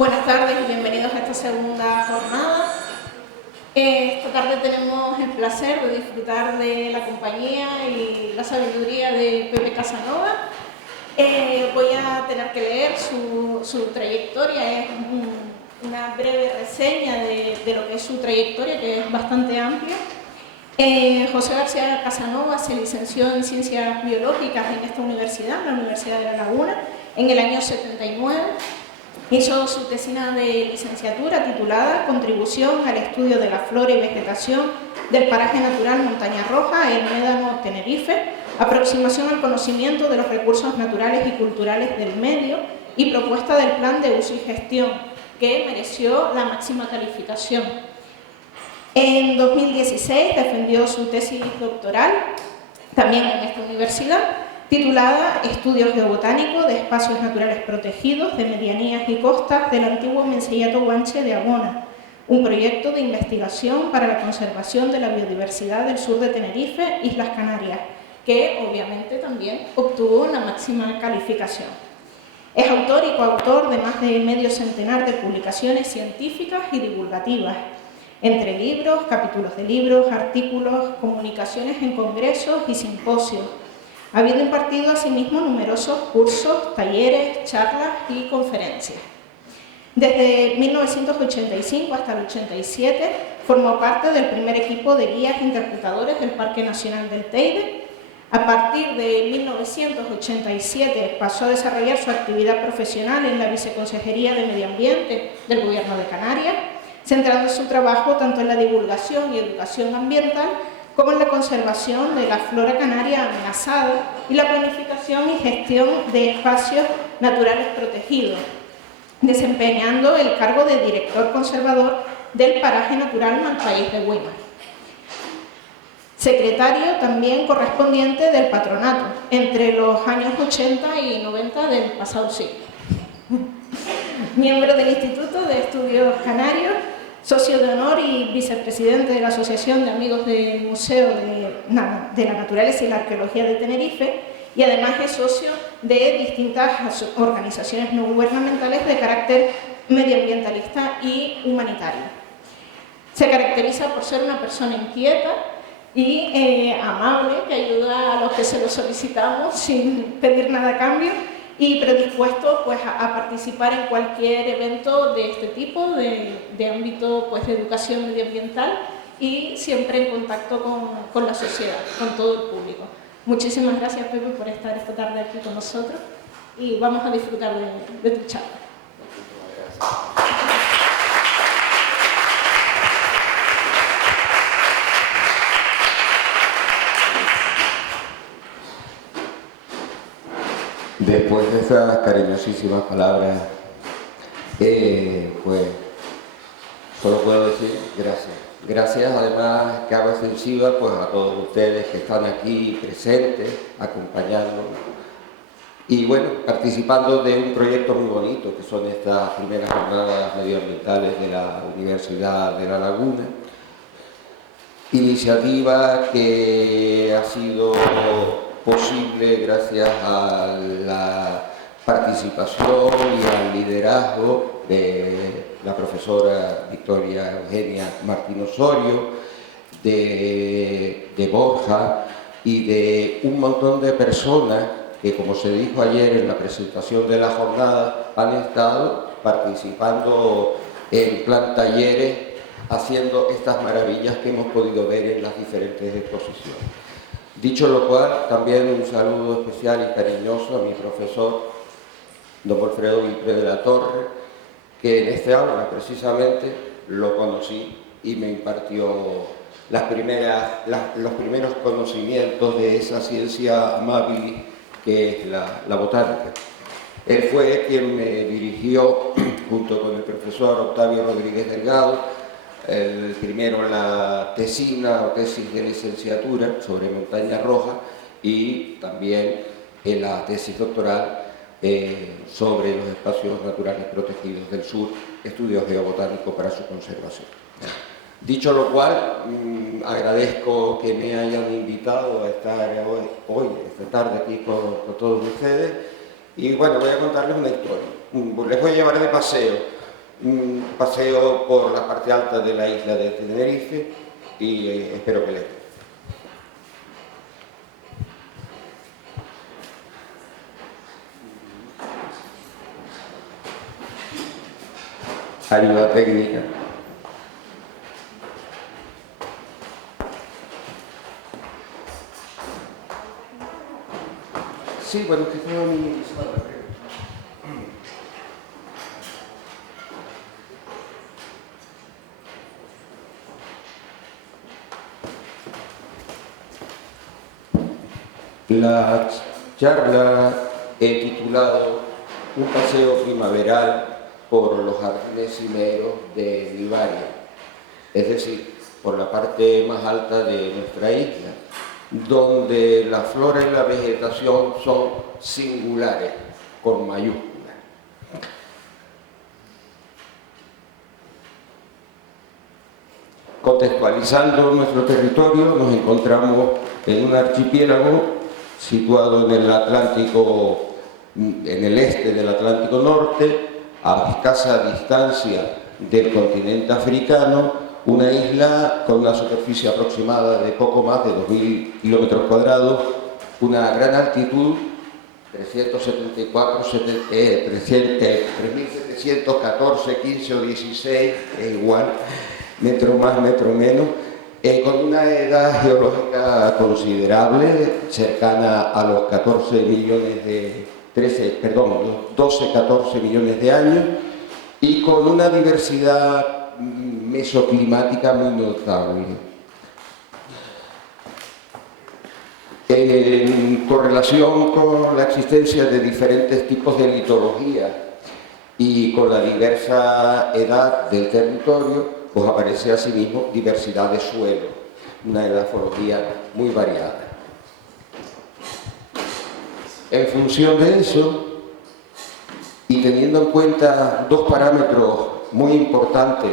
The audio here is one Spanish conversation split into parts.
Buenas tardes y bienvenidos a esta segunda jornada. Esta tarde tenemos el placer de disfrutar de la compañía y la sabiduría de Pepe Casanova. Voy a tener que leer su trayectoria, es una breve reseña de lo que es su trayectoria, que es bastante amplia. José García Casanova se licenció en Ciencias Biológicas en esta universidad, la Universidad de La Laguna, en el año 79. Hizo su tesina de licenciatura titulada Contribución al estudio de la flora y vegetación del paraje natural Montaña Roja en Médano, Tenerife, aproximación al conocimiento de los recursos naturales y culturales del medio y propuesta del plan de uso y gestión, que mereció la máxima calificación. En 2016 defendió su tesis doctoral, también en esta universidad, titulada Estudios geobotánicos de espacios naturales protegidos de medianías y costas del antiguo Menceyato Guanche de Abona, un proyecto de investigación para la conservación de la biodiversidad del sur de Tenerife, Islas Canarias, que obviamente también obtuvo la máxima calificación. Es autor y coautor de más de medio centenar de publicaciones científicas y divulgativas, entre libros, capítulos de libros, artículos, comunicaciones en congresos y simposios, habiendo impartido asimismo numerosos cursos, talleres, charlas y conferencias. Desde 1985 hasta el 87 formó parte del primer equipo de guías interpretadores del Parque Nacional del Teide. A partir de 1987 pasó a desarrollar su actividad profesional en la Viceconsejería de Medio Ambiente del Gobierno de Canarias, centrando su trabajo tanto en la divulgación y educación ambiental como en la conservación de la flora canaria amenazada y la planificación y gestión de espacios naturales protegidos, desempeñando el cargo de director conservador del paraje natural Malpaís de Güímar. Secretario también correspondiente del patronato entre los años 80 y 90 del pasado siglo. Miembro del Instituto de Estudios Canarios, socio de honor y vicepresidente de la Asociación de Amigos del Museo de la Naturaleza y la Arqueología de Tenerife, y además es socio de distintas organizaciones no gubernamentales de carácter medioambientalista y humanitario. Se caracteriza por ser una persona inquieta y amable, que ayuda a los que se lo solicitamos sin pedir nada a cambio, y predispuesto pues, a participar en cualquier evento de este tipo, de ámbito pues, de educación medioambiental, y siempre en contacto con la sociedad, con todo el público. Muchísimas gracias, Pepe, por estar esta tarde aquí con nosotros y vamos a disfrutar de tu charla. Después de esas cariñosísimas palabras, pues solo puedo decir gracias. Gracias, además, que hago extensiva pues, a todos ustedes que están aquí presentes, acompañándonos y bueno, participando de un proyecto muy bonito que son estas primeras jornadas medioambientales de la Universidad de La Laguna. Iniciativa que ha sido posible gracias a la participación y al liderazgo de la profesora Victoria Eugenia Martín Osorio, de Borja y de un montón de personas que, como se dijo ayer en la presentación de la jornada, han estado participando en plan talleres, haciendo estas maravillas que hemos podido ver en las diferentes exposiciones. Dicho lo cual, también un saludo especial y cariñoso a mi profesor, don Alfredo Vilpre de la Torre, que en este aula precisamente lo conocí y me impartió los primeros conocimientos de esa ciencia amable que es la botánica. Él fue quien me dirigió, junto con el profesor Octavio Rodríguez Delgado, primero la tesina o tesis de licenciatura sobre Montaña Roja y también en la tesis doctoral sobre los espacios naturales protegidos del sur, estudios geobotánicos para su conservación. Dicho lo cual, agradezco que me hayan invitado a estar hoy esta tarde aquí con todos ustedes y bueno, voy a contarles una historia. Les voy a llevar de paseo un paseo por la parte alta de la isla de Tenerife y espero que les guste. Ayuda técnica. Sí, bueno, que tengo minimizado, creo. La charla he titulado Un paseo primaveral por los jardines cimeros de Vivaria, es decir, por la parte más alta de nuestra isla, donde la flora y la vegetación son singulares, con mayúsculas. Contextualizando nuestro territorio, nos encontramos en un archipiélago situado en el Atlántico, en el este del Atlántico Norte, a escasa distancia del continente africano, una isla con una superficie aproximada de poco más de 2.000 kilómetros cuadrados, una gran altitud, 3.714, 15 o 16, es igual, metro más, metro menos, con una edad geológica considerable, cercana a los 14 millones de años, y con una diversidad mesoclimática muy notable. En correlación con la existencia de diferentes tipos de litología y con la diversa edad del territorio, pues aparece asimismo diversidad de suelo, una edafología muy variada. En función de eso, y teniendo en cuenta dos parámetros muy importantes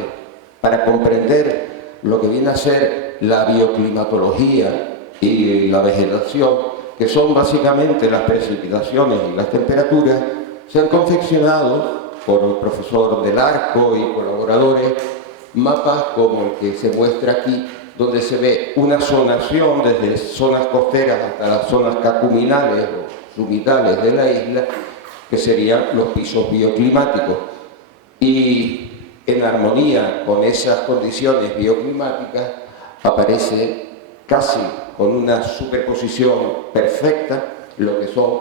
para comprender lo que viene a ser la bioclimatología y la vegetación, que son básicamente las precipitaciones y las temperaturas, se han confeccionado por el profesor Del Arco y colaboradores mapas como el que se muestra aquí, donde se ve una zonación desde zonas costeras hasta las zonas cacuminales o submitales de la isla, que serían los pisos bioclimáticos. Y en armonía con esas condiciones bioclimáticas aparece casi con una superposición perfecta lo que son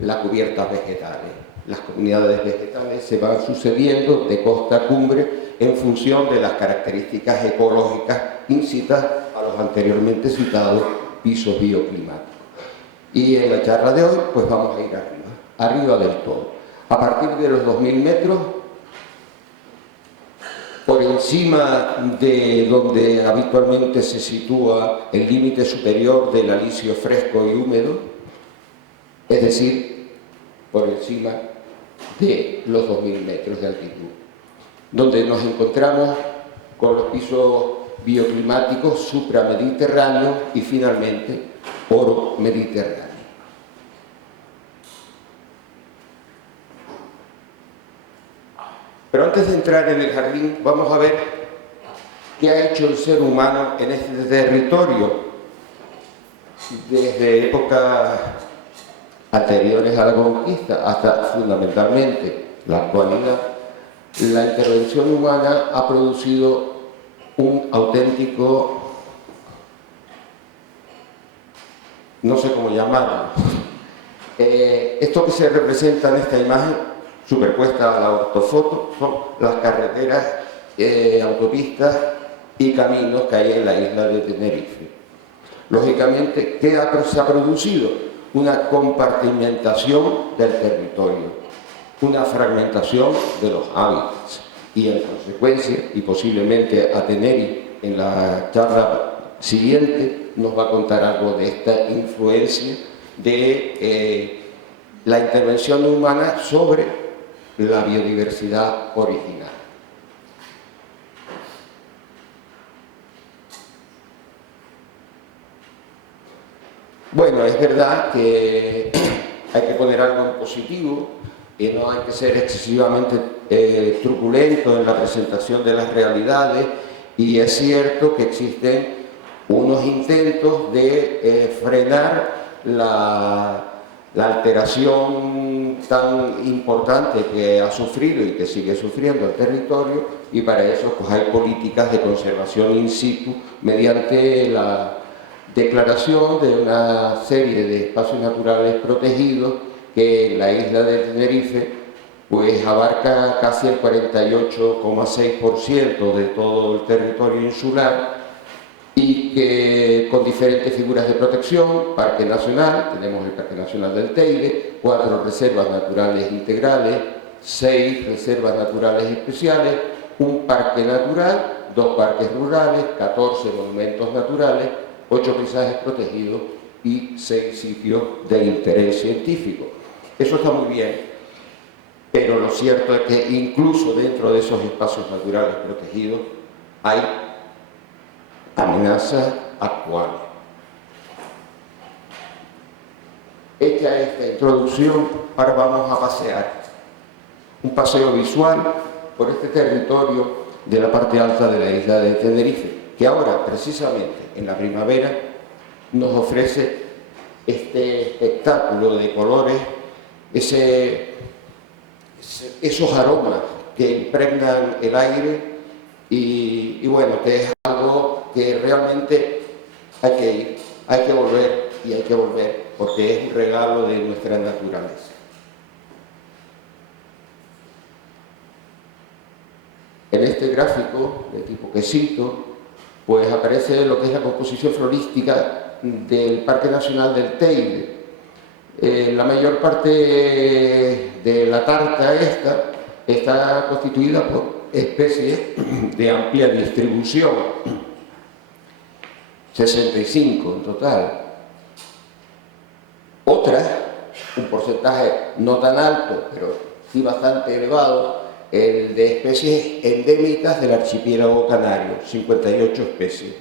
las cubiertas vegetales. Las comunidades vegetales se van sucediendo de costa a cumbre en función de las características ecológicas instas a los anteriormente citados pisos bioclimáticos. Y en la charla de hoy pues vamos a ir arriba del todo. A partir de los 2.000 metros, por encima de donde habitualmente se sitúa el límite superior del alisio fresco y húmedo, es decir, por encima de los 2.000 metros de altitud, donde nos encontramos con los pisos bioclimáticos supramediterráneos y finalmente oro-mediterráneo. Pero antes de entrar en el jardín, vamos a ver qué ha hecho el ser humano en este territorio desde épocas anteriores a la conquista hasta fundamentalmente la actualidad. La intervención humana ha producido un auténtico, no sé cómo llamarlo, esto que se representa en esta imagen superpuesta a la ortofoto son las carreteras, autopistas y caminos que hay en la isla de Tenerife. Lógicamente, ¿qué se ha producido? Una compartimentación del territorio, una fragmentación de los hábitats y en consecuencia, y posiblemente Ateneri en la charla siguiente nos va a contar algo de esta influencia de la intervención humana sobre la biodiversidad original. Bueno, es verdad que hay que poner algo en positivo, y no hay que ser excesivamente truculento en la presentación de las realidades, y es cierto que existen unos intentos de frenar la alteración tan importante que ha sufrido y que sigue sufriendo el territorio, y para eso pues hay políticas de conservación in situ mediante la declaración de una serie de espacios naturales protegidos que en la isla de Tenerife pues abarca casi el 48,6% de todo el territorio insular, y que con diferentes figuras de protección: Parque Nacional, tenemos el Parque Nacional del Teide, 4 reservas naturales integrales, 6 reservas naturales especiales, un parque natural, 2 parques rurales, 14 monumentos naturales, 8 paisajes protegidos y 6 sitios de interés científico. Eso está muy bien, pero lo cierto es que incluso dentro de esos espacios naturales protegidos hay amenazas actuales. Hecha esta introducción, ahora vamos a pasear. Un paseo visual por este territorio de la parte alta de la isla de Tenerife, que ahora, precisamente en la primavera, nos ofrece este espectáculo de colores, esos aromas que impregnan el aire, y bueno, que es algo que realmente hay que ir, hay que volver y hay que volver, porque es un regalo de nuestra naturaleza. En este gráfico de tipo quesito, pues aparece lo que es la composición florística del Parque Nacional del Teide. La mayor parte de la tarta esta está constituida por especies de amplia distribución, 65 en total. Otras, un porcentaje no tan alto, pero sí bastante elevado, el de especies endémicas del archipiélago canario, 58 especies.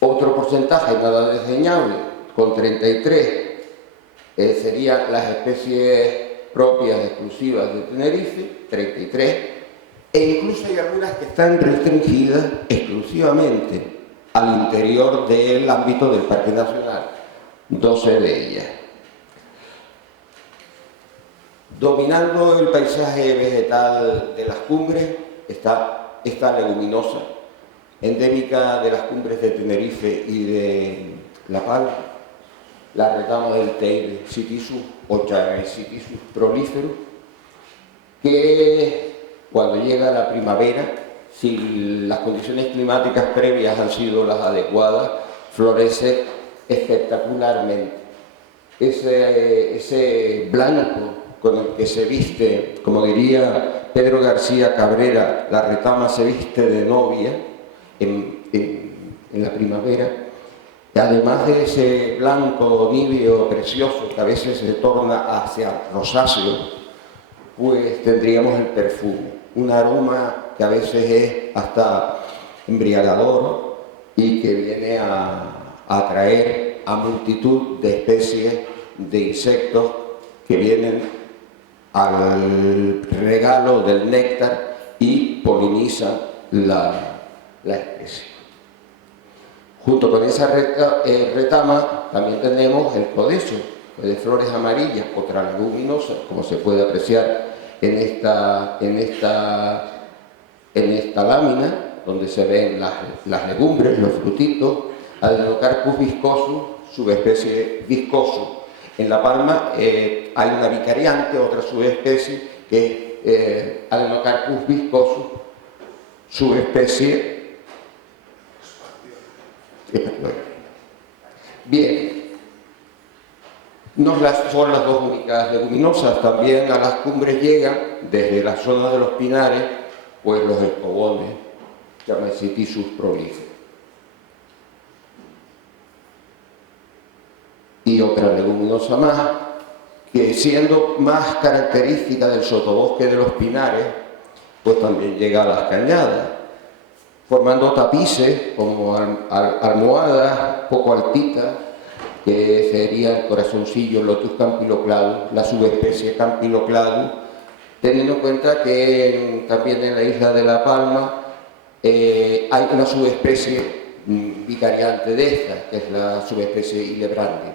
Otro porcentaje nada desdeñable, con 33, serían las especies propias exclusivas de Tenerife, 33, e incluso hay algunas que están restringidas exclusivamente al interior del ámbito del Parque Nacional, 12 de ellas. Dominando el paisaje vegetal de las cumbres está esta leguminosa, endémica de las cumbres de Tenerife y de La Palma, la retama del Teide, Psitthysus ochae, Psitthysus proliferus, que cuando llega la primavera, si las condiciones climáticas previas han sido las adecuadas, florece espectacularmente. Ese blanco con el que se viste, como diría Pedro García Cabrera, la retama se viste de novia en la primavera. Y además de ese blanco níveo precioso que a veces se torna hacia rosáceo, pues tendríamos el perfume, un aroma que a veces es hasta embriagador y que viene a atraer a multitud de especies de insectos que vienen al regalo del néctar y polinizan la especie. Junto con esa retama también tenemos el codeso, de flores amarillas, otra leguminosa, como se puede apreciar en esta lámina, donde se ven las legumbres, los frutitos, Adenocarpus viscosus, subespecie viscoso. En La Palma hay una vicariante, otra subespecie, que es Adenocarpus viscosus, subespecie. Bien, no son las dos únicas leguminosas, también a las cumbres llegan, desde la zona de los pinares, pues los escobones, llaman Psitthysus proliferus. Y otra leguminosa más, que siendo más característica del sotobosque de los pinares, pues también llega a las cañadas, formando tapices como almohadas poco altitas que sería el corazoncillo Lotus campylocladus, la subespecie campylocladus, teniendo en cuenta que también en la isla de La Palma hay una subespecie vicariante de esta, que es la subespecie Hillebrandi.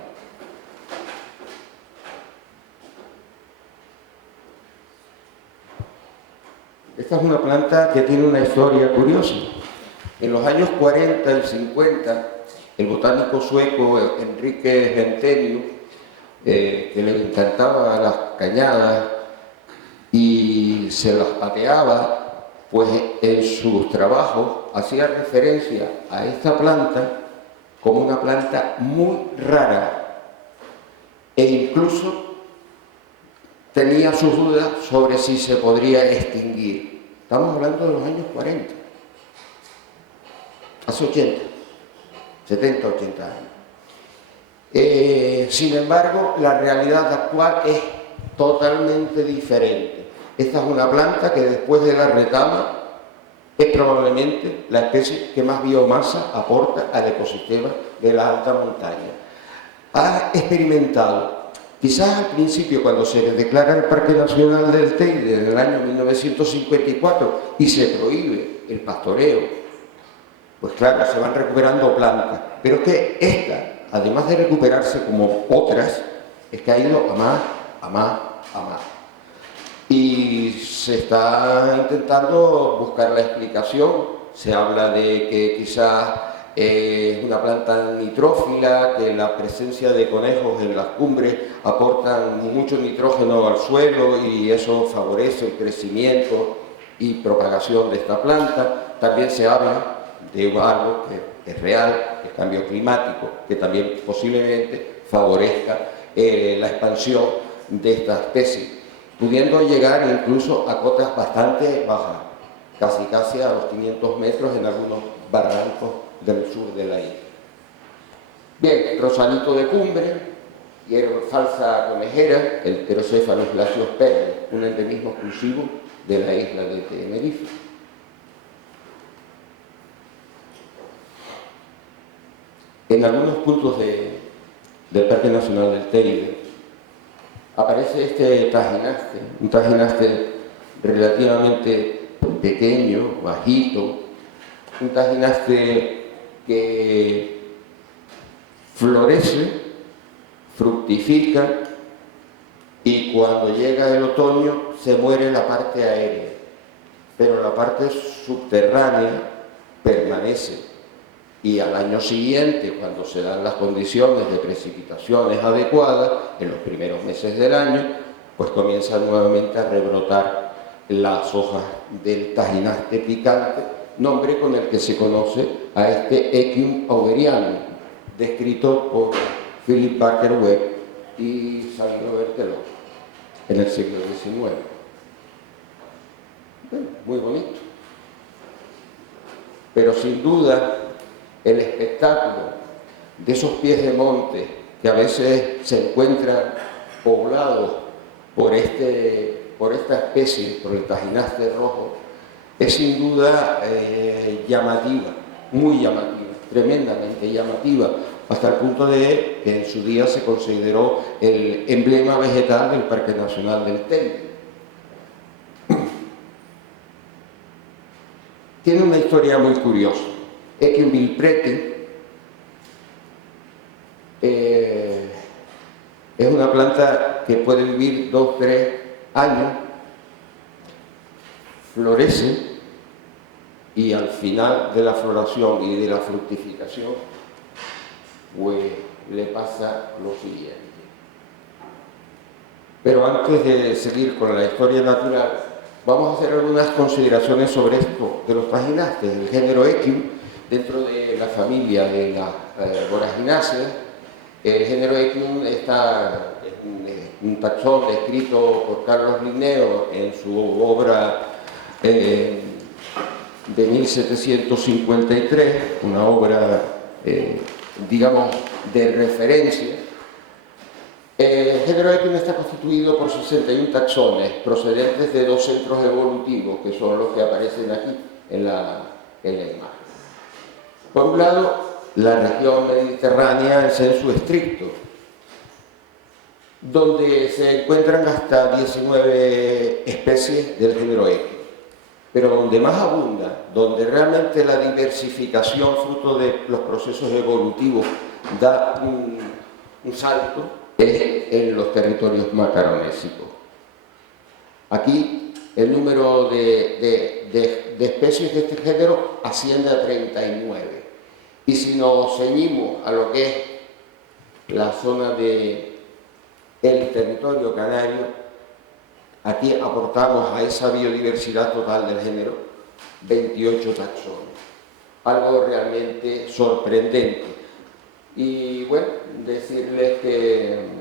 Esta es una planta que tiene una historia curiosa. En los años 40 y 50, el botánico sueco Enrique Ventenius, que le encantaba las cañadas y se las pateaba, pues en sus trabajos hacía referencia a esta planta como una planta muy rara e incluso tenía sus dudas sobre si se podría extinguir. Estamos hablando de los años 40, hace 80, 70, 80 años. Sin embargo, la realidad actual es totalmente diferente. Esta es una planta que después de la retama es probablemente la especie que más biomasa aporta al ecosistema de la alta montaña. Ha experimentado, quizás al principio cuando se declara el Parque Nacional del Teide en el año 1954 y se prohíbe el pastoreo, pues claro, se van recuperando plantas, pero que esta, además de recuperarse como otras, es que ha ido a más, a más, a más. Y se está intentando buscar la explicación. Se habla de que quizás es una planta nitrófila, que la presencia de conejos en las cumbres aportan mucho nitrógeno al suelo y eso favorece el crecimiento y propagación de esta planta. También se habla de algo que es real, el cambio climático, que también posiblemente favorezca la expansión de esta especie, pudiendo llegar incluso a cotas bastante bajas, casi a los 500 metros en algunos barrancos del sur de la isla. Bien, rosalito de cumbre, hierba falsa conejera, el Pterocephalus glaciospermum, un endemismo exclusivo de la isla de Tenerife. En algunos puntos del Parque Nacional del Teide aparece este tajinaste, un tajinaste relativamente pequeño, bajito, un tajinaste que florece, fructifica y cuando llega el otoño se muere la parte aérea, pero la parte subterránea permanece. Y al año siguiente, cuando se dan las condiciones de precipitaciones adecuadas, en los primeros meses del año, pues comienzan nuevamente a rebrotar las hojas del tajinaste picante, nombre con el que se conoce a este Echium augerianum, descrito por Philip Barker Webb y Sabino Berthelot en el siglo XIX. Bueno, muy bonito. Pero sin duda, el espectáculo de esos pies de monte que a veces se encuentran poblados por esta especie, por el tajinaste rojo, es sin duda llamativa, muy llamativa, tremendamente llamativa, hasta el punto de que en su día se consideró el emblema vegetal del Parque Nacional del Teide. Tiene una historia muy curiosa. Echium vilpreti es una planta que puede vivir 2-3 años, florece y al final de la floración y de la fructificación, pues le pasa lo siguiente. Pero antes de seguir con la historia natural, vamos a hacer algunas consideraciones sobre esto de los tajinastes, el género Echium, dentro de la familia de las voragináceas. El género Echium está en un taxón descrito por Carlos Linneo en su obra de 1753, una obra, digamos, de referencia. El género Echium está constituido por 61 taxones procedentes de 2 centros evolutivos, que son los que aparecen aquí en la imagen. Por un lado, la región mediterránea en sensu estricto, donde se encuentran hasta 19 especies del género Equus. Pero donde más abunda, donde realmente la diversificación fruto de los procesos evolutivos da un salto, es en los territorios macaronésicos. Aquí el número de especies de este género asciende a 39. Y si nos ceñimos a lo que es la zona del territorio canario, aquí aportamos a esa biodiversidad total del género 28 taxones. Algo realmente sorprendente. Y bueno, decirles que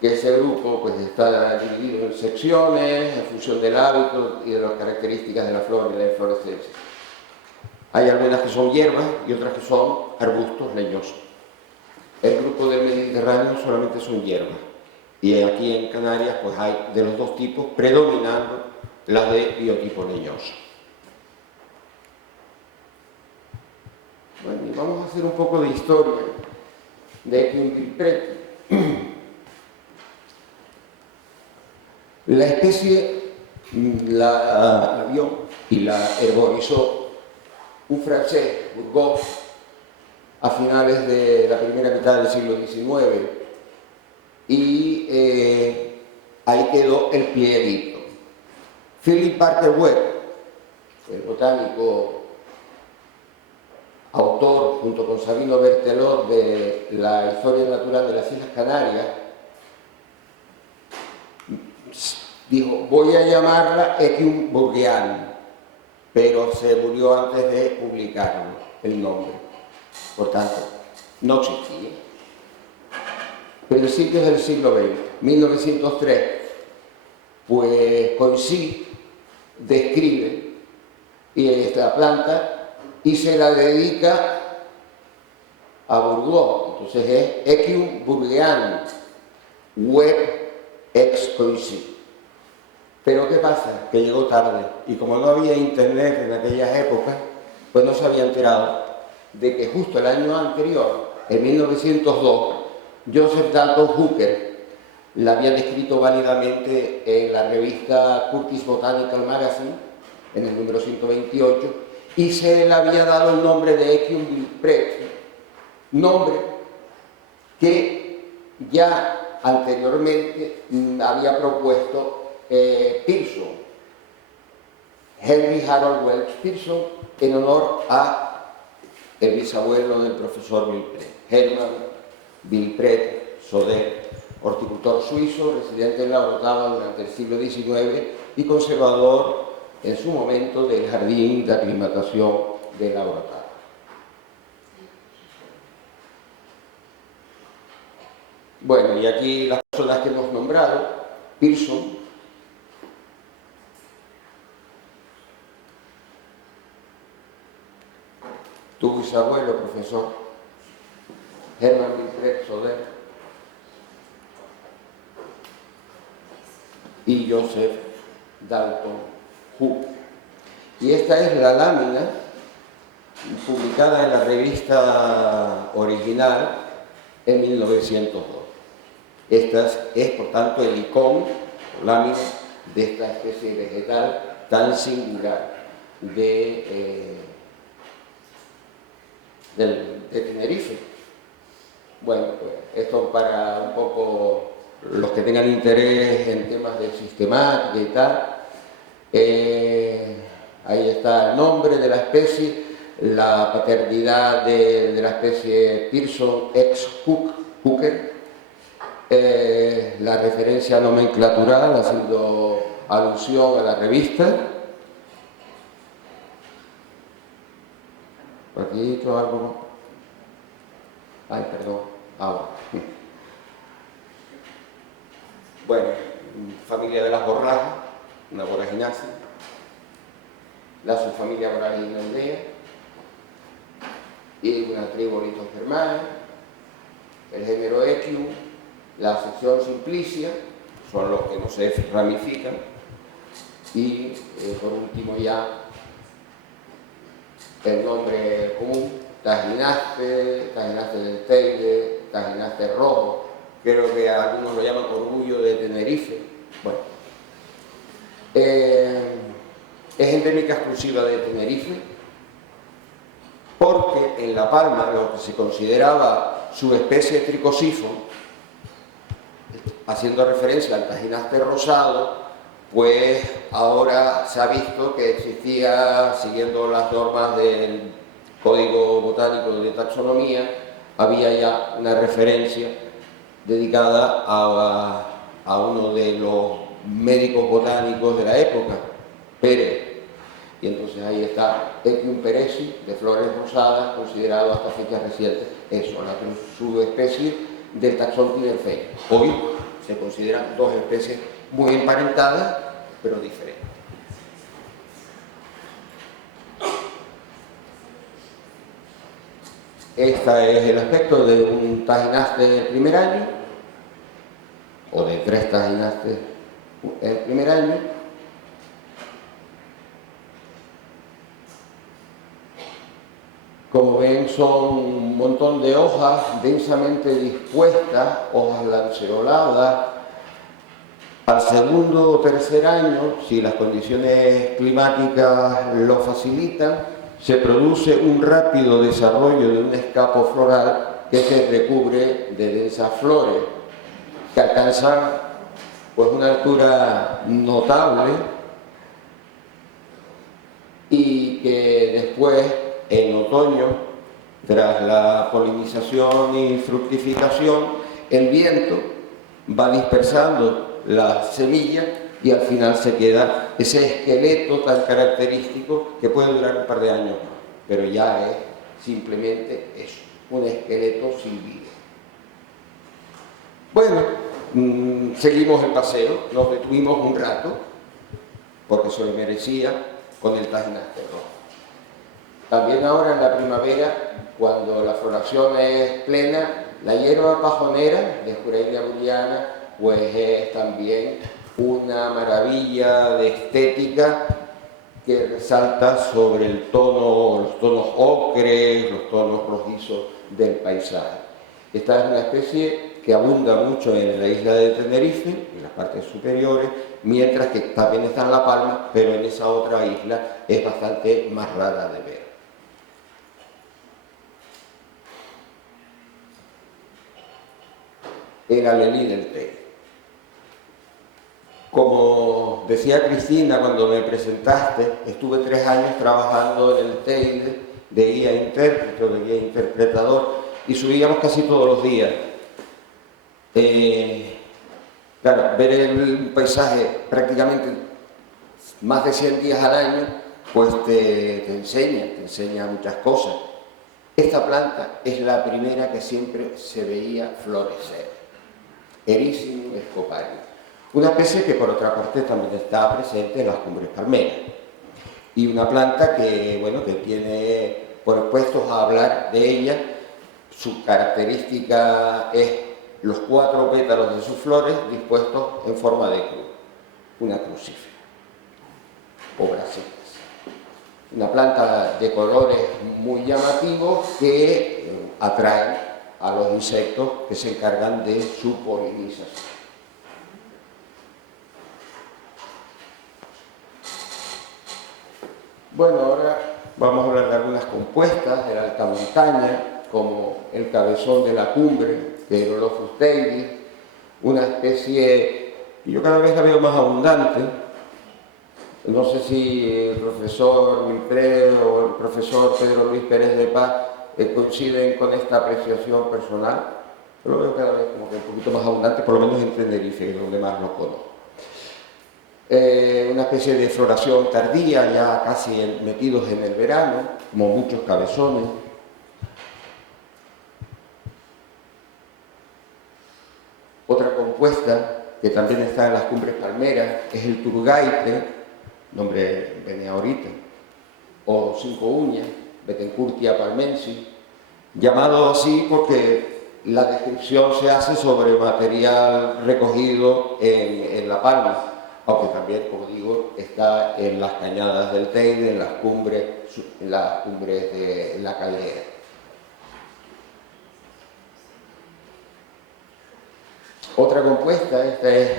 ese grupo pues, está dividido en secciones en función del hábito y de las características de la flora y la inflorescencia. Hay algunas que son hierbas y otras que son arbustos leñosos. El grupo del Mediterráneo solamente son hierbas. Y aquí en Canarias pues hay de los dos tipos, predominando las de biotipo leñoso. Bueno, y vamos a hacer un poco de historia de Equium bilpreti. La especie la vio y la herborizó un francés, Bourgault, a finales de la primera mitad del siglo XIX, y ahí quedó el plieguito. Philip Parker Webb, el botánico autor, junto con Sabino Berthelot, de la historia natural de las Islas Canarias, dijo, voy a llamarla Equium bourguiana, pero se murió antes de publicarlo, el nombre. Por tanto, no existía. Principios del siglo XX, 1903, pues Coincide describe esta planta y se la dedica a Bourgault. Entonces es Equium bourguianum, Webb ex Coincide. Pero ¿qué pasa? Que llegó tarde y como no había internet en aquellas épocas, pues no se había enterado de que justo el año anterior, en 1902, Joseph Dalton Hooker la había descrito válidamente en la revista Curtis Botanical Magazine, en el número 128, y se le había dado el nombre de Equium bilpreti, nombre que ya anteriormente había propuesto Pearson, Henry Harold Welch Pearson, en honor a el bisabuelo del profesor Bilpret, Hermann Bilpret Sodet, horticultor suizo, residente en la Orotava durante el siglo XIX y conservador en su momento del jardín de aclimatación de la Orotava. Bueno, y aquí las personas que hemos nombrado: Pearson, tu bisabuelo, profesor Hermann Bilpret Sodet, y Joseph Dalton Hooker. Y esta es la lámina publicada en la revista original en 1902. Esta es, por tanto, el icono, lámina, de esta especie vegetal tan singular de Tenerife. Bueno, pues esto para un poco los que tengan interés en temas de sistemática y tal. Ahí está el nombre de la especie, la paternidad de la especie Pearson ex Hooker, la referencia nomenclatural haciendo alusión a la revista. Por aquí he dicho algo. Ay, perdón. Ahora. Bueno, familia de las borrajas, una borraginácea. La subfamilia Boraginoidea y una tribu litogermana, el género Equium, la sección simplicia, son los que no se ramifican, y por último ya el nombre común, Tajinaste, Tajinaste del Teide, Tajinaste rojo, creo que algunos lo llaman orgullo de Tenerife. Bueno, es endémica exclusiva de Tenerife, porque en La Palma lo que se consideraba subespecie Tricosifo, haciendo referencia al Tajinaste rosado, pues ahora se ha visto que existía, siguiendo las normas del Código Botánico de Taxonomía, había ya una referencia dedicada a uno de los médicos botánicos de la época, Pérez. Y entonces ahí está Equium perezi, de flores rosadas, considerado hasta fechas recientes eso, la subespecie del taxón Tinerfeño. Hoy se consideran dos especies muy emparentadas, pero diferentes. Este es el aspecto de un Tajinaste del primer año, o de 3 Tajinastes el primer año. Como ven, son un montón de hojas densamente dispuestas, hojas lanceoladas. Al segundo o tercer año, si las condiciones climáticas lo facilitan, se produce un rápido desarrollo de un escapo floral que se recubre de densas flores, que alcanzan pues una altura notable y que después, en otoño, tras la polinización y fructificación, el viento va dispersando las semillas y al final se queda ese esqueleto tan característico que puede durar un par de años más, pero ya es simplemente eso, un esqueleto sin vida. Bueno, seguimos el paseo, nos detuvimos un rato, porque se lo merecía, con el Tajinaste rojo. También ahora en la primavera, cuando la floración es plena, la hierba pajonera de Jureinia buriana pues es también una maravilla de estética que resalta sobre el tono, los tonos ocres, los tonos rojizos del paisaje. Esta es una especie que abunda mucho en la isla de Tenerife, en las partes superiores, mientras que también está en La Palma, pero en esa otra isla es bastante más rara de ver. El alelí del Teide. Como decía Cristina cuando me presentaste, estuve 3 años trabajando en el Teide de guía intérprete o de guía interpretador y subíamos casi todos los días. Claro, ver el paisaje prácticamente más de 100 días al año, pues te enseña muchas cosas. Esta planta es la primera que siempre se veía florecer. Erythrum scoparium, una especie que por otra parte también está presente en las cumbres palmeras y una planta que, bueno, que tiene, por puestos a hablar de ella, su característica es los 4 pétalos de sus flores dispuestos en forma de cruz, una crucífera o bracetas. Una planta de colores muy llamativos que atraen a los insectos que se encargan de su polinización. Bueno, ahora vamos a hablar de algunas compuestas de la alta montaña, como el cabezón de la cumbre, que es el Olophus teidis, una especie que yo cada vez la veo más abundante. No sé si el profesor Wilfredo o el profesor Pedro Luis Pérez de Paz coinciden con esta apreciación personal. Yo lo veo cada vez como que un poquito más abundante, por lo menos en Tenerife, donde más lo conozco. Una especie de floración tardía, ya casi metidos en el verano, como muchos cabezones. Otra compuesta que también está en las cumbres palmeras es el turgaite, nombre beneaorita, o 5 uñas, Betancourtia palmensis, llamado así porque la descripción se hace sobre material recogido en La Palma, aunque también, como digo, está en las cañadas del Teide, en las cumbres de la caldera. Otra compuesta, esta es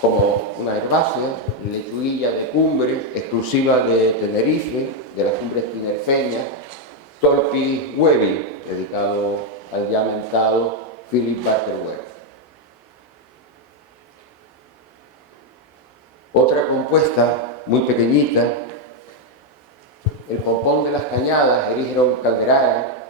como una herbácea, lechuguilla de cumbre, exclusiva de Tenerife, de las cumbres tinerfeñas, Torpis wevi, dedicado al ya mentado Philip Barker Webb. Otra compuesta muy pequeñita, el pompón de las cañadas, Erigeron calderae,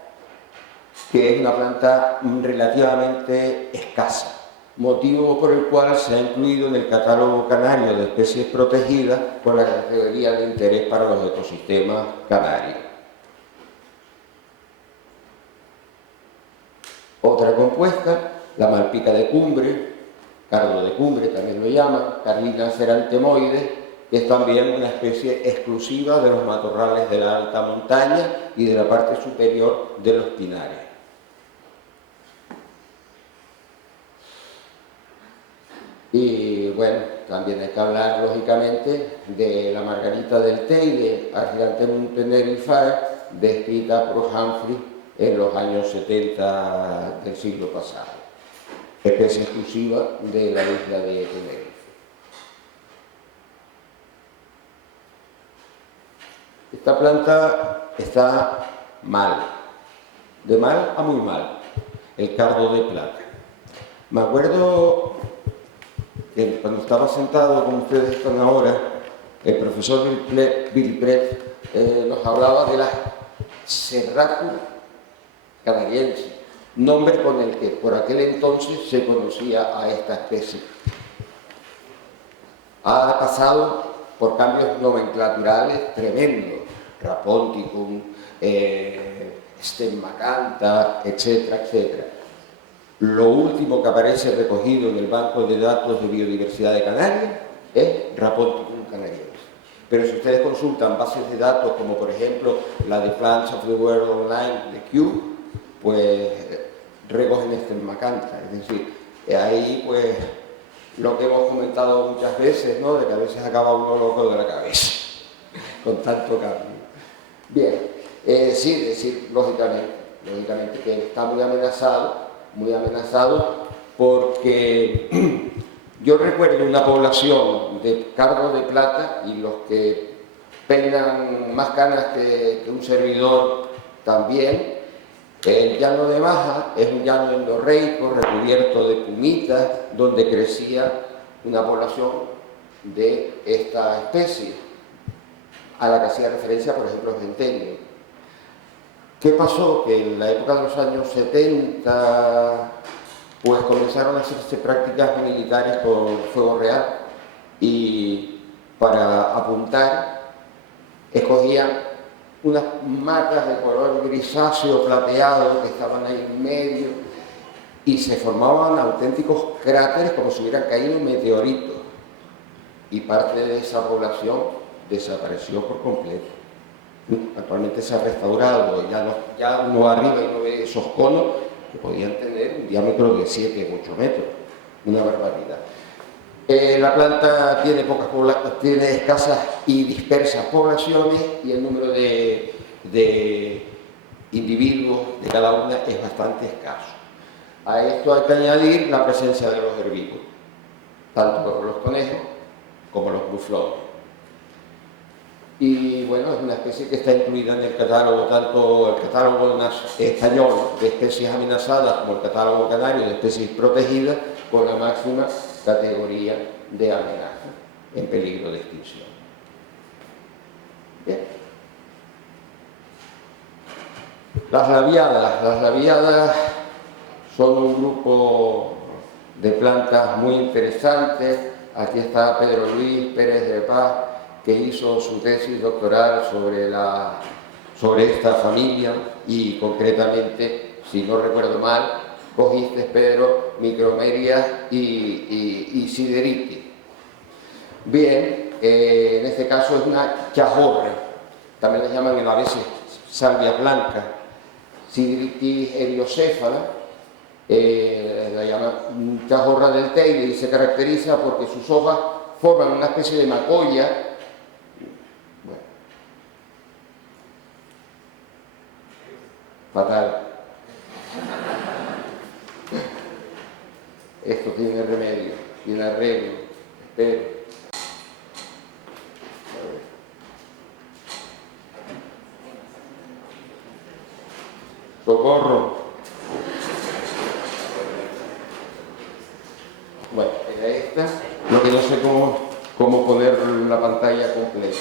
que es una planta relativamente escasa, motivo por el cual se ha incluido en el catálogo canario de especies protegidas con la categoría de interés para los ecosistemas canarios. Otra compuesta, la malpica de cumbre, cardo de cumbre también lo llaman, Carlina cerantemoides, que es también una especie exclusiva de los matorrales de la alta montaña y de la parte superior de los pinares. Y bueno, también hay que hablar, lógicamente, de la margarita del Teide, Argilantemum tenerifae, descrita por Humphrey en los años 70 del siglo pasado, especie exclusiva de la isla de Tenerife. Esta planta está mal, de mal a muy mal, el cardo de plata. Me acuerdo que cuando estaba sentado con ustedes están ahora, el profesor Billy Brett nos hablaba de la Serratus canariense, nombre con el que por aquel entonces se conocía a esta especie. Ha pasado por cambios nomenclaturales tremendos, Raponticum, Stemmacantha, etcétera, etcétera. Lo último que aparece recogido en el Banco de Datos de Biodiversidad de Canarias es Raponticum canariense. Pero si ustedes consultan bases de datos como por ejemplo la de Plants of the World Online de Kew, pues recogen Stemmacantha, es decir, ahí pues lo que hemos comentado muchas veces, ¿no? De que a veces acaba uno loco de la cabeza con tanto cambio. Bien, sí, decir lógicamente que está muy amenazado porque yo recuerdo una población de cardo de plata y los que peinan más canas que un servidor también. El llano de Maja es un llano endorreico recubierto de pumitas donde crecía una población de esta especie a la que hacía referencia, por ejemplo, Centenio. ¿Qué pasó? Que en la época de los años 70 pues comenzaron a hacerse prácticas militares con fuego real y para apuntar escogían unas matas de color grisáceo plateado que estaban ahí en medio y se formaban auténticos cráteres como si hubieran caído meteoritos y parte de esa población desapareció por completo. Actualmente se ha restaurado, ya uno arriba y no ve esos conos que podían tener un diámetro de 7 u 8 metros, una barbaridad. La planta tiene escasas y dispersas poblaciones y el número de individuos de cada una es bastante escaso. A esto hay que añadir la presencia de los herbívoros, tanto los conejos como los muflones. Y bueno, es una especie que está incluida en el catálogo, tanto el catálogo español de especies amenazadas como el catálogo canario de especies protegidas, con la máxima categoría de amenaza en peligro de extinción. Bien. Las labiadas son un grupo de plantas muy interesantes. Aquí está Pedro Luis Pérez de Paz, que hizo su tesis doctoral sobre esta familia y concretamente, si no recuerdo mal, cogiste, Pedro, Micromeria y Sideritis. Bien, en este caso es una chajorra, también la llaman a veces salvia blanca, Sideritis heliocéfala, la llaman cajorra del Teide, y se caracteriza porque sus hojas forman una especie de macolla. Bueno, fatal. Esto tiene remedio, tiene arreglo, espero. Socorro. Bueno, era esta. Lo que no sé cómo poner la pantalla completa.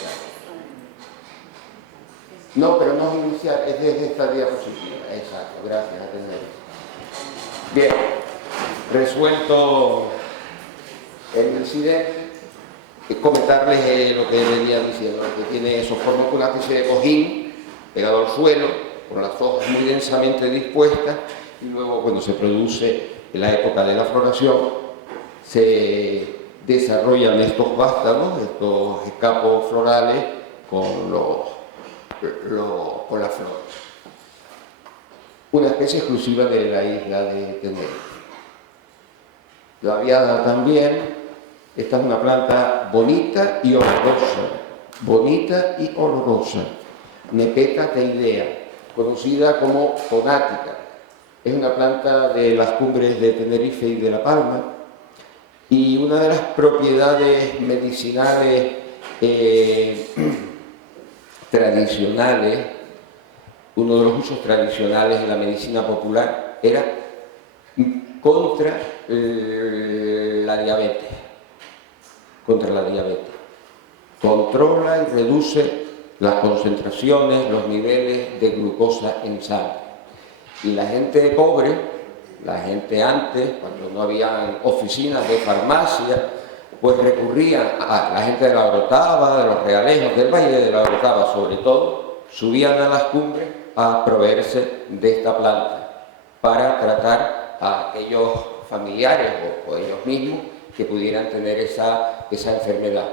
No, pero no es inicial, es desde esta diapositiva. Exacto, gracias, atender. Bien, resuelto el incidente, comentarles lo que venía diciendo, que tiene eso, forma una especie de cojín pegado al suelo, con las hojas muy densamente dispuestas, y luego cuando se produce en la época de la floración, se desarrollan estos vástagos, estos escapos florales con las flores. Una especie exclusiva de la isla de Tenerife. La viada también, esta es una planta bonita y olorosa, Nepeta teidea, conocida como tonática. Es una planta de las cumbres de Tenerife y de La Palma, y una de las propiedades medicinales tradicionales, uno de los usos tradicionales en la medicina popular era contra la diabetes. Controla y reduce las concentraciones, los niveles de glucosa en sangre. Y la gente pobre, la gente antes, cuando no había oficinas de farmacia, pues recurrían a la gente de la Orotava, de los realejos, del Valle de la Orotava sobre todo, subían a las cumbres a proveerse de esta planta para tratar a aquellos familiares o ellos mismos que pudieran tener esa enfermedad.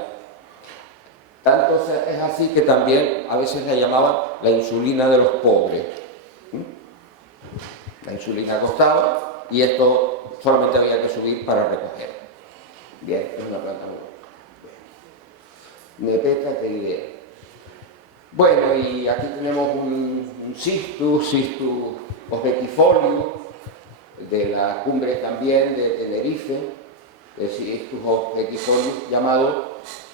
Tanto es así que también a veces la llamaban la insulina de los pobres. La insulina costaba y esto solamente había que subir para recoger. Bien, es una planta muy buena. Nepeta teidea. Bueno, y aquí tenemos un cistus osbequifolio, de la cumbre también de Tenerife, el cistus osbequifolio llamado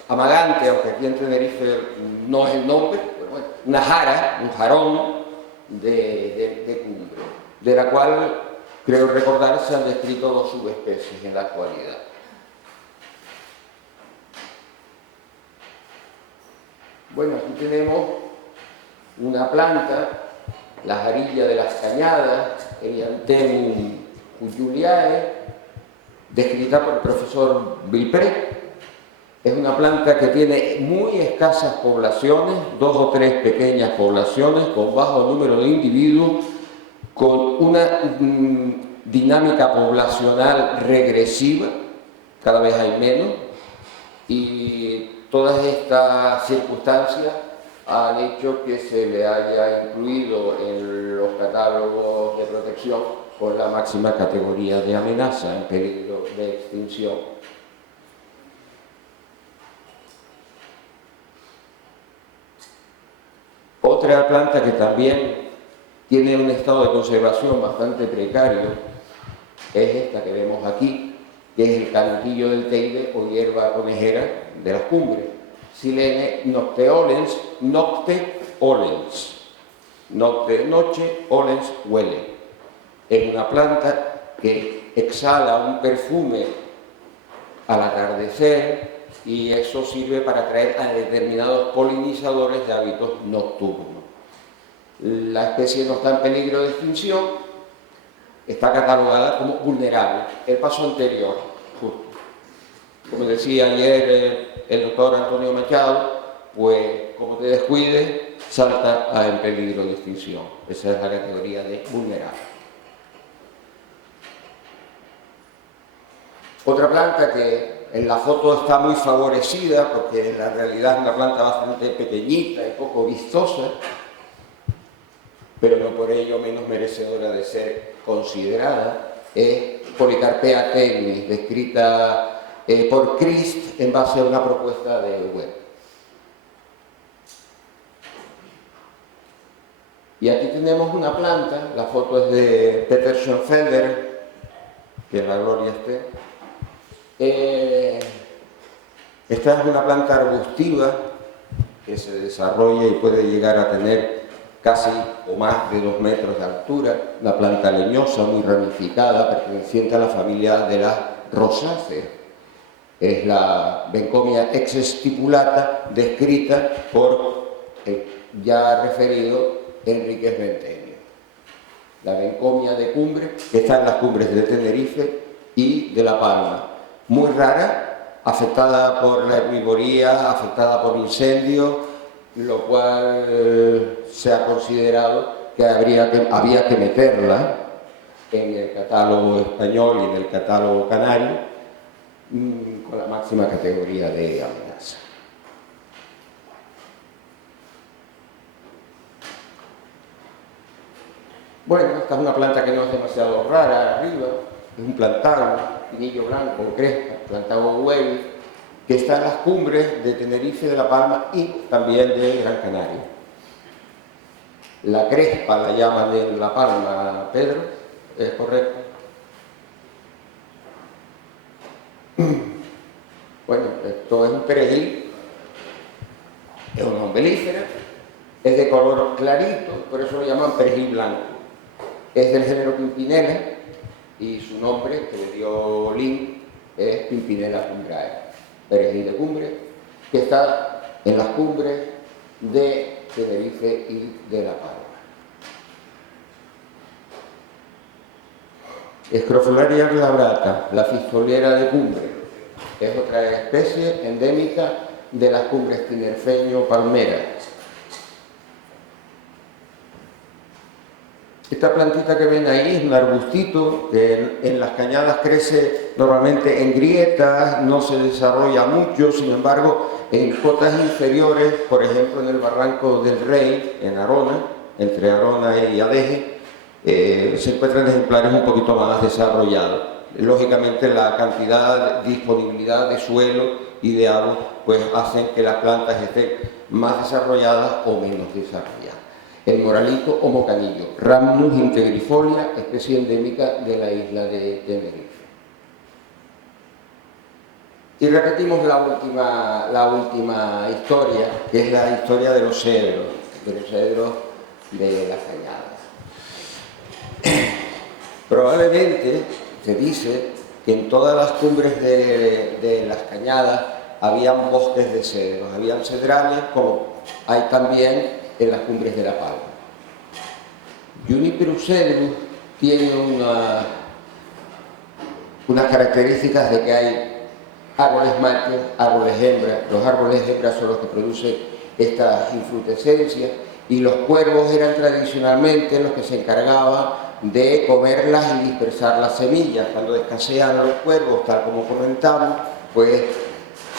amagante, aunque aquí en Tenerife no es el nombre, pero bueno, una jara, un jarón de cumbre, de la cual creo recordar se han descrito 2 subespecies en la actualidad. Bueno, aquí tenemos una planta, la jarilla de las cañadas, Erianthemum juliae, descrita por el profesor Vilpré. Es una planta que tiene muy escasas poblaciones, 2 o 3 pequeñas poblaciones, con bajo número de individuos, con una dinámica poblacional regresiva, cada vez hay menos, y todas estas circunstancias han hecho que se le haya incluido en los catálogos de protección con la máxima categoría de amenaza, en peligro de extinción. Otra planta que también tiene un estado de conservación bastante precario es esta que vemos aquí, que es el canutillo del Teide o hierba conejera de las cumbres. Silene nocteolens, nocte noche, olens huele. Es una planta que exhala un perfume al atardecer y eso sirve para atraer a determinados polinizadores de hábitos nocturnos. La especie no está en peligro de extinción, está catalogada como vulnerable. El paso anterior, justo. Como decía ayer el doctor Antonio Machado, pues como te descuides, salta en peligro de extinción. Esa es la categoría de vulnerable. Otra planta que en la foto está muy favorecida, porque en la realidad es una planta bastante pequeñita y poco vistosa, pero no por ello menos merecedora de ser considerada, es Polycarpea tenuis, descrita por Christ en base a una propuesta de Webb. Y aquí tenemos una planta, la foto es de Peter Schoenfelder, que la gloria esté. Esta es una planta arbustiva que se desarrolla y puede llegar a tener casi o más de 2 metros de altura, una planta leñosa muy ramificada, perteneciente a la familia de las rosáceas. Es la Bencomia exstipulata, descrita por el ya referido Enríquez Bentenio. La Bencomia de cumbre, que está en las cumbres de Tenerife y de La Palma. Muy rara, afectada por la herbivoría, afectada por incendios, lo cual se ha considerado que había que meterla en el catálogo español y en el catálogo canario con la máxima categoría de amenaza. Bueno, esta es una planta que no es demasiado rara arriba, es un plantago, pinillo blanco, crespa, plantago Webb, que está en las cumbres de Tenerife, de La Palma y también de Gran Canaria. La crespa la llaman en La Palma, Pedro, ¿es correcto? Bueno, esto es un perejil, es una umbelífera, es de color clarito, por eso lo llaman perejil blanco. Es del género Pimpinela y su nombre, que le dio Lin, es Pimpinela cumbrae, perejil de cumbre, que está en las cumbres de Tenerife y de La Palma. Scrofularia glabrata, la fistolera de cumbre, es otra especie endémica de las cumbres tinerfeño-palmeras. Esta plantita que ven ahí es un arbustito que en las cañadas crece normalmente en grietas, no se desarrolla mucho, sin embargo, en cotas inferiores, por ejemplo en el Barranco del Rey, en Arona, entre Arona y Adeje, se encuentran ejemplares un poquito más desarrollados. Lógicamente la cantidad, disponibilidad de suelo y de agua, pues hacen que las plantas estén más desarrolladas o menos desarrolladas. El moralito o mocanillo, Rhamnus integrifolia, especie endémica de la isla de Tenerife. Y repetimos la última historia, que es la historia de los cedros de las cañadas. Probablemente se dice que en todas las cumbres de las cañadas habían bosques de cedros, habían cedrales como hay también en las cumbres de La Palma. Juniperus cedrus tiene unas características de que hay árboles machos, árboles hembras. Los árboles hembras son los que producen estas infrutescencias y los cuervos eran tradicionalmente los que se encargaban de comerlas y dispersar las semillas. Cuando escasean los cuervos, tal como comentamos, pues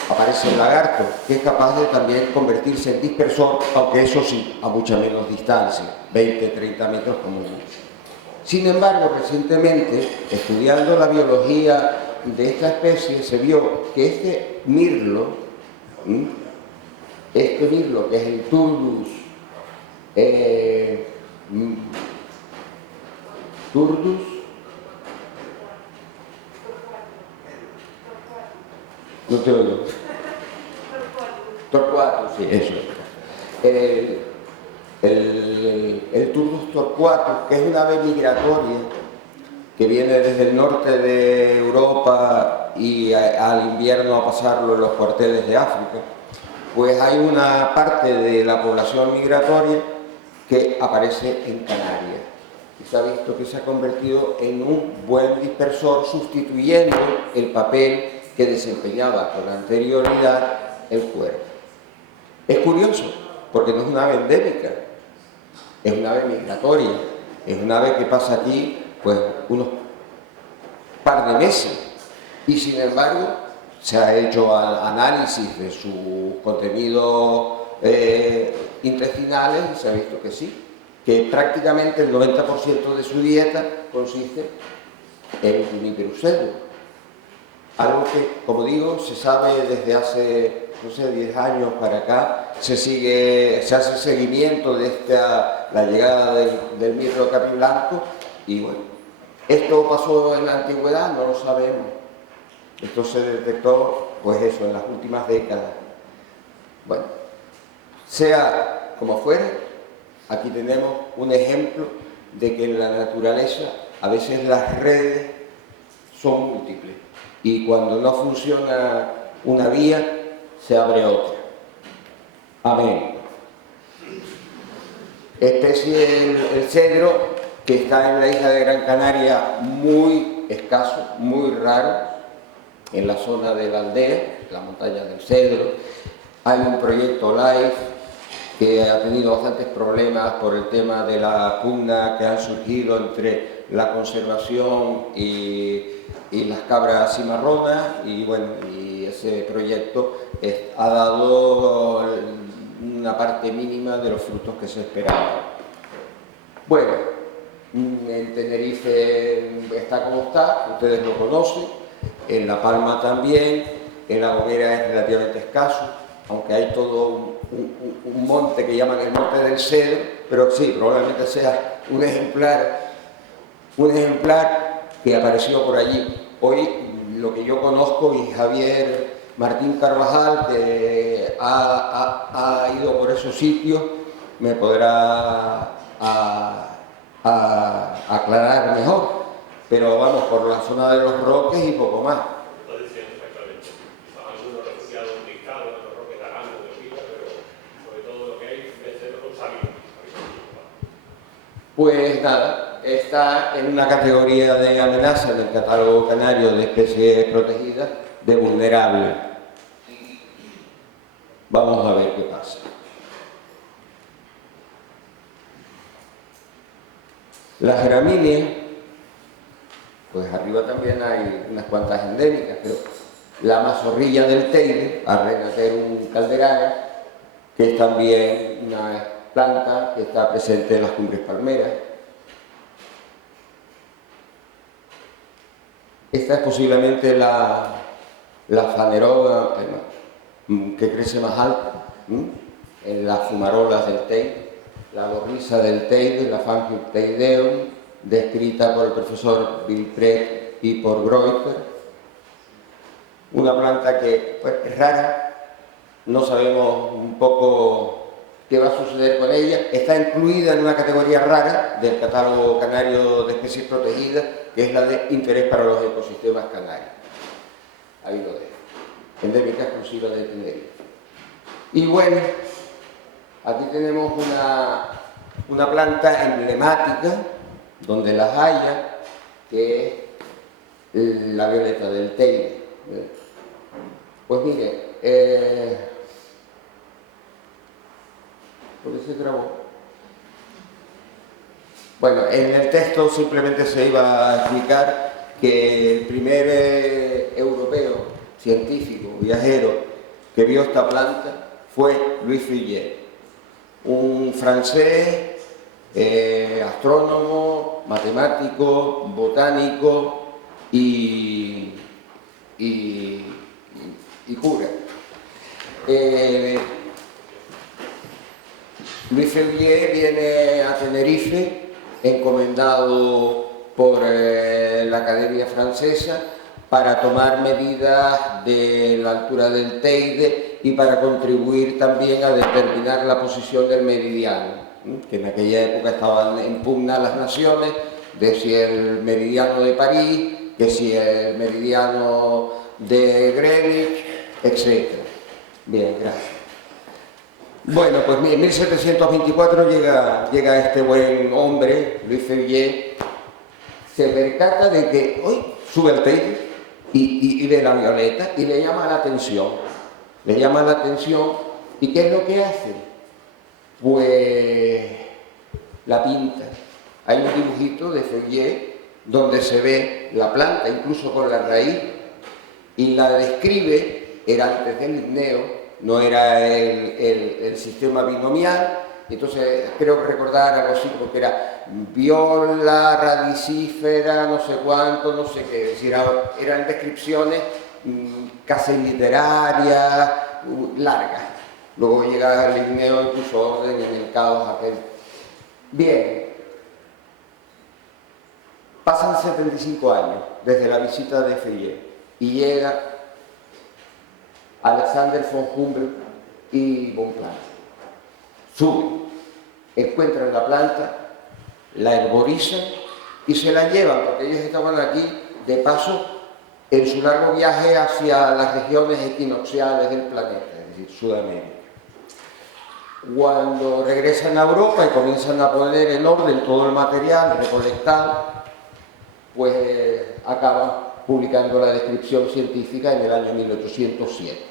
aparece el lagarto, que es capaz de también convertirse en dispersor, aunque eso sí, a mucha menos distancia, 20-30 metros como mucho. Sin embargo, recientemente, estudiando la biología de esta especie, se vio que este mirlo, que es el Turdus no te oigo. Torcuatus, sí, eso. El Turdus torcuatus, que es una ave migratoria que viene desde el norte de Europa y al invierno a pasarlo en los cuarteles de África, pues hay una parte de la población migratoria que aparece en Canarias. Y se ha visto que se ha convertido en un buen dispersor, sustituyendo el papel que desempeñaba con anterioridad el cuervo. Es curioso, porque no es una ave endémica, es una ave migratoria, es una ave que pasa aquí pues unos par de meses y sin embargo se ha hecho análisis de sus contenidos intestinales y se ha visto que sí, que prácticamente el 90% de su dieta consiste el Juniperus cedro. Algo que, como digo, se sabe desde hace, no sé, 10 años para acá, se hace seguimiento de la llegada del mirlo capiblanco, y bueno, esto pasó en la antigüedad, no lo sabemos. Esto se detectó, pues eso, en las últimas décadas. Bueno, sea como fuere, aquí tenemos un ejemplo de que en la naturaleza a veces las redes son múltiples y cuando no funciona una vía, se abre otra. Amén. Especie el cedro, que está en la isla de Gran Canaria, muy escaso, muy raro, en la zona de la aldea, la montaña del cedro. Hay un proyecto LIFE que ha tenido bastantes problemas por el tema de la pugna que han surgido entre la conservación y las cabras cimarronas, y bueno, y ese proyecto ha dado una parte mínima de los frutos que se esperaban. Bueno, en Tenerife está como está, ustedes lo conocen, en La Palma también, en La Gomera es relativamente escaso, aunque hay todo un monte que llaman el Monte del Cedro, pero sí, probablemente sea un ejemplar que apareció por allí. Hoy lo que yo conozco, y Javier Martín Carvajal, que ha ido por esos sitios, me podrá aclarar mejor, pero vamos, por la zona de los Roques y poco más. Pues nada, está en una categoría de amenaza del catálogo canario de especies protegidas de vulnerable. Vamos a ver qué pasa. Las gramíneas, pues arriba también hay unas cuantas endémicas, pero la mazorrilla del Teide, Arrenaterum calderana, que es también una planta que está presente en las cumbres palmeras. Esta es posiblemente la fanerola que crece más alto, en las fumarolas del Teide, la borriza del Teide, la Fangium teideum, descrita por el profesor Vilpret y por Greuter. Una planta que pues, es rara, no sabemos un poco qué va a suceder con ella. Está incluida en una categoría rara del catálogo canario de especies protegidas, que es la de interés para los ecosistemas canarios. Ahí lo dejo. Endémica exclusiva de Tenerife. Y bueno, aquí tenemos una planta emblemática, donde las haya, que es la violeta del Teide. Pues mire, ¿por qué se grabó? Bueno, en el texto simplemente se iba a explicar que el primer europeo, científico, viajero, que vio esta planta fue Louis Feuillet, un francés, astrónomo, matemático, botánico y cura. Louis Feuillet viene a Tenerife encomendado por la Academia Francesa para tomar medidas de la altura del Teide y para contribuir también a determinar la posición del meridiano, que en aquella época estaban en pugna las naciones, de si el meridiano de París, que si el meridiano de Greenwich, etc. Bien, gracias. Bueno, pues en 1724 llega este buen hombre, Louis Feuillet, se percata de que hoy sube el Teide y ve la violeta y le llama la atención. ¿Y qué es lo que hace? Pues la pinta. Hay un dibujito de Feuillet donde se ve la planta, incluso con la raíz, y la describe, era antes del ligneo, no era el sistema binomial, Entonces creo recordar algo así como que era viola, radicífera, no sé cuánto, no sé qué, es decir, eran descripciones casi literarias, largas. Luego llega Linneo y puso orden en el caos aquel. Bien, pasan 75 años desde la visita de Feuillée y llega Alexander von Humboldt y Bonpland. Suben, encuentran la planta, la herborizan y se la llevan, porque ellos estaban aquí de paso en su largo viaje hacia las regiones equinocciales del planeta, es decir, Sudamérica. Cuando regresan a Europa y comienzan a poner en orden todo el material recolectado, pues acaban publicando la descripción científica en el año 1807.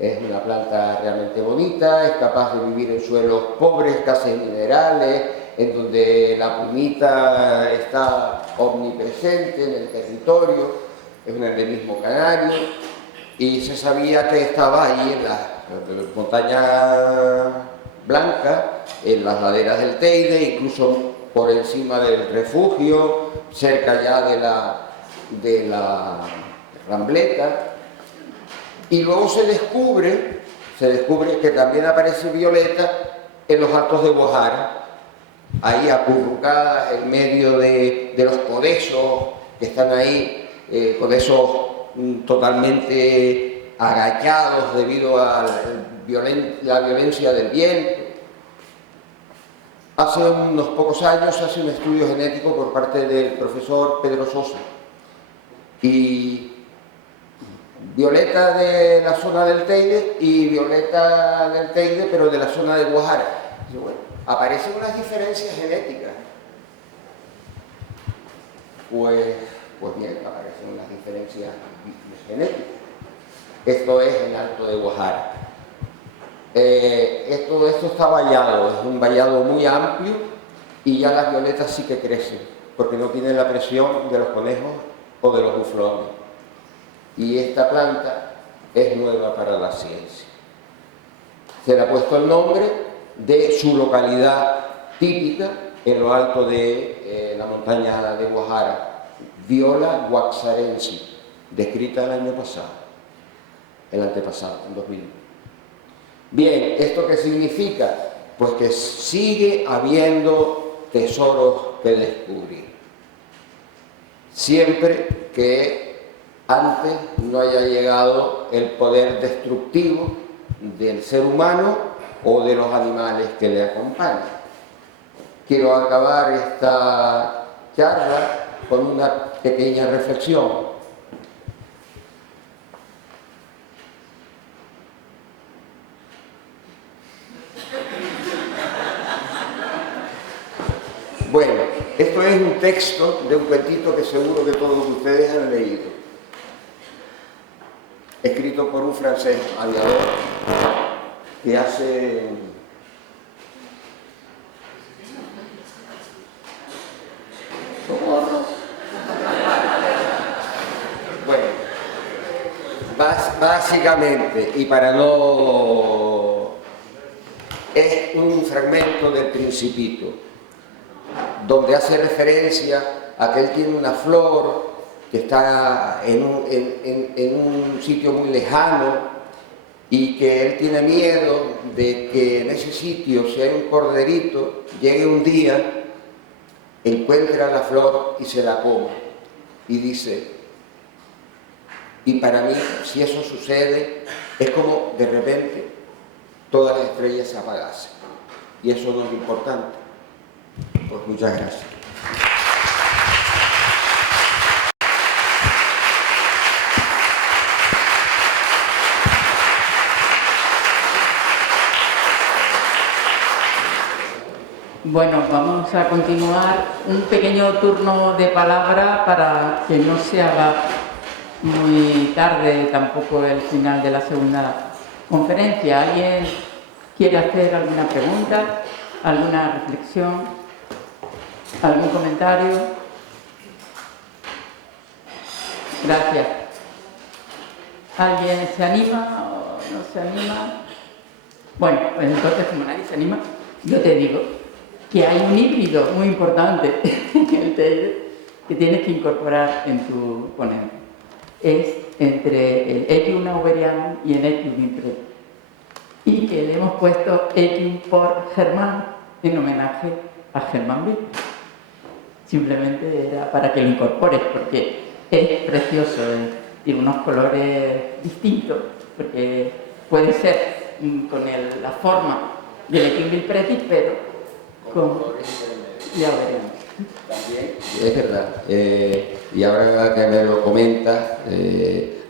Es una planta realmente bonita, es capaz de vivir en suelos pobres, casi minerales, en donde la plumita está omnipresente en el territorio, es un endemismo canario, y se sabía que estaba ahí en las montañas blancas, en las laderas del Teide, incluso por encima del refugio, cerca ya de la Rambleta. Y luego se descubre que también aparece violeta en los Altos de Guajara, ahí acurrucada en medio de los codazos que están ahí, codazos totalmente agachados debido a la violencia del viento. Hace unos pocos años se hace un estudio genético por parte del profesor Pedro Sosa y violeta de la zona del Teide y violeta del Teide, pero de la zona de Guajara. Y bueno, aparecen unas diferencias genéticas. Pues bien, aparecen unas diferencias genéticas. Esto es en Alto de Guajara. Esto está vallado, es un vallado muy amplio y ya las violetas sí que crecen, porque no tienen la presión de los conejos o de los buflones. Y esta planta es nueva para la ciencia. Se le ha puesto el nombre de su localidad típica en lo alto de la montaña de Guajara, Viola guaxarensis, descrita el año pasado, el antepasado, en 2001. Bien, ¿esto qué significa? Pues que sigue habiendo tesoros que descubrir. Siempre que antes no haya llegado el poder destructivo del ser humano o de los animales que le acompañan. Quiero acabar esta charla con una pequeña reflexión. Bueno, esto es un texto de un cuentito que seguro que todos ustedes han leído, escrito por un francés aviador que hace bueno, básicamente, y para no, es un fragmento del Principito, donde hace referencia a que él tiene una flor que está en un sitio muy lejano y que él tiene miedo de que en ese sitio, si hay un corderito, llegue un día, encuentre la flor y se la coma. Y dice, y para mí, si eso sucede, es como de repente todas las estrellas se apagasen. Y eso no es importante. Pues muchas gracias. Bueno, vamos a continuar un pequeño turno de palabra para que no se haga muy tarde tampoco el final de la segunda conferencia. ¿Alguien quiere hacer alguna pregunta, alguna reflexión? ¿Algún comentario? Gracias. ¿Alguien se anima o no se anima? Bueno, pues entonces, como nadie se anima, yo te digo que hay un híbrido muy importante en el TEIDE que tienes que incorporar en tu ponencia. Es entre el Etium auberianum y el Etium impretum. Y que le hemos puesto Etium por Germán en homenaje a Germán Bell. Simplemente era para que lo incorpores, porque es precioso, tiene unos colores distintos, porque puede ser con la forma del Etium Bilpretis, pero con ya veremos. También, es verdad, y ahora que me lo comentas,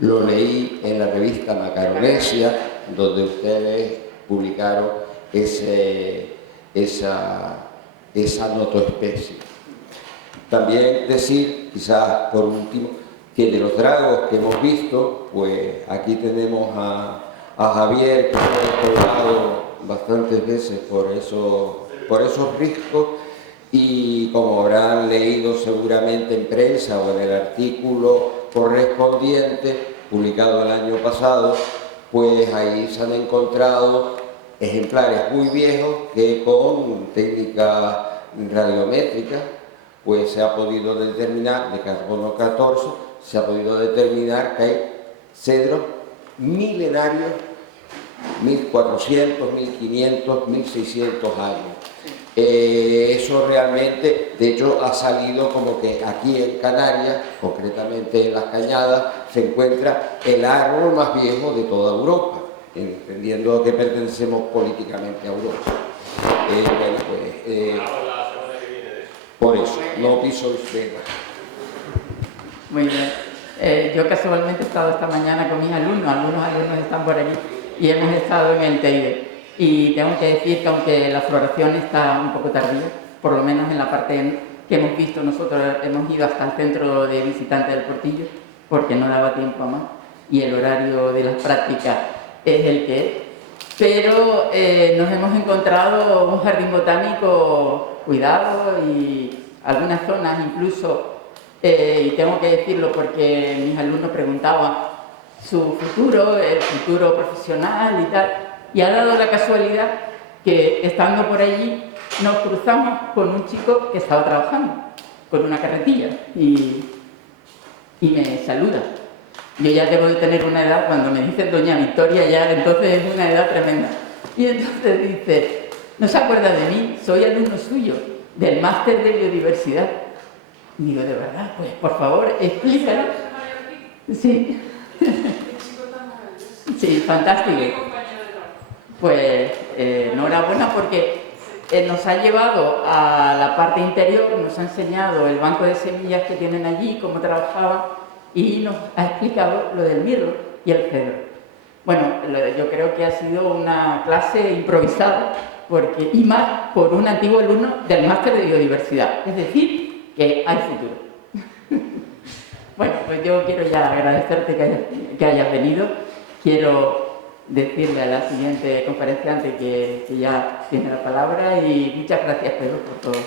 lo leí en la revista Macaronesia, donde ustedes publicaron esa notoespecie. También decir, quizás por último, que de los dragos que hemos visto, pues aquí tenemos a Javier, que ha colgado bastantes veces por esos riscos, y como habrán leído seguramente en prensa o en el artículo correspondiente, publicado el año pasado, pues ahí se han encontrado ejemplares muy viejos que con técnicas radiométricas pues se ha podido determinar, de carbono 14, se ha podido determinar que hay cedros milenarios, 1400, 1500, 1600 años. Eso realmente, de hecho, ha salido como que aquí en Canarias, concretamente en Las Cañadas, se encuentra el árbol más viejo de toda Europa, entendiendo que pertenecemos políticamente a Europa. Bueno, pues, por eso, no piso el suelo. Muy bien. Yo casualmente he estado esta mañana con mis alumnos, algunos alumnos están por allí, y hemos estado en el TEIDE. Y tengo que decir que aunque la floración está un poco tardía, por lo menos en la parte que hemos visto, nosotros hemos ido hasta el centro de visitantes del Portillo, porque no daba tiempo a más, y el horario de las prácticas es el que es. Pero nos hemos encontrado un jardín botánico cuidado y algunas zonas incluso, y tengo que decirlo porque mis alumnos preguntaban su futuro, el futuro profesional y tal, y ha dado la casualidad que estando por allí nos cruzamos con un chico que estaba trabajando con una carretilla y me saluda. Yo ya debo de tener una edad, cuando me dicen doña Victoria ya entonces es una edad tremenda. Y entonces dice, ¿no se acuerda de mí? Soy alumno suyo del máster de biodiversidad. Y digo, ¿de verdad? Pues por favor, explícalo. Sí. Sí, fantástico. Pues enhorabuena porque nos ha llevado a la parte interior, nos ha enseñado el banco de semillas que tienen allí, cómo trabajaban, y nos ha explicado lo del mirlo y el cedro. Bueno, yo creo que ha sido una clase improvisada, y más por un antiguo alumno del máster de biodiversidad, es decir, que hay futuro. Bueno, pues yo quiero ya agradecerte que hayas venido. Quiero decirle a la siguiente conferenciante que ya tiene la palabra y muchas gracias, Pedro, por todo.